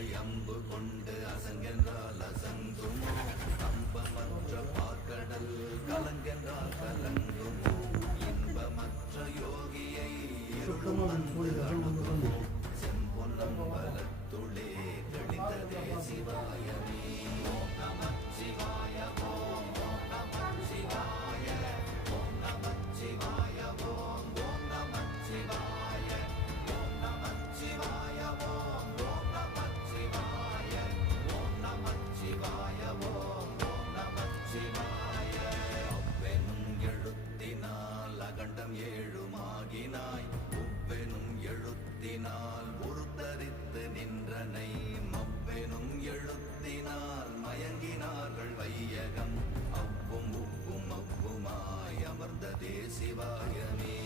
அம்பை அம்பு கொண்டு அசங்கென்றால் அசங்குமோ அம்பமற்ற பார்க்கடல் கலங்கென்றால் கலங்குமோ இன்பமற்ற யோகியை அணுகுமோ செம்பொன்னம்பலத்துளே தெளிந்ததே சிவாயமே ஓம் நம சிவாய ஓம் ஓம் நம சிவாய ஓம் நம சிவாய ஓம் ஓம் நம சிவாய ஓம் நம சிவாய ஓம் ஓம் நம சிவாய ஓம் நம சிவாய ஓம் ஓம் நம சிவாய அவ்வெனும் எழுத்தினால் அகண்டம் ஏழுமாகினாய் உவ்வெனும் எழுத்தினால் உருத்தரித்து நின்றனை மவ்வெனும் எழுத்தினால் மயங்கினார்கள் வையகம் அவ்வும் உவ்வும் அவ்வுமாய் அமர்ந்ததே சிவாயமே.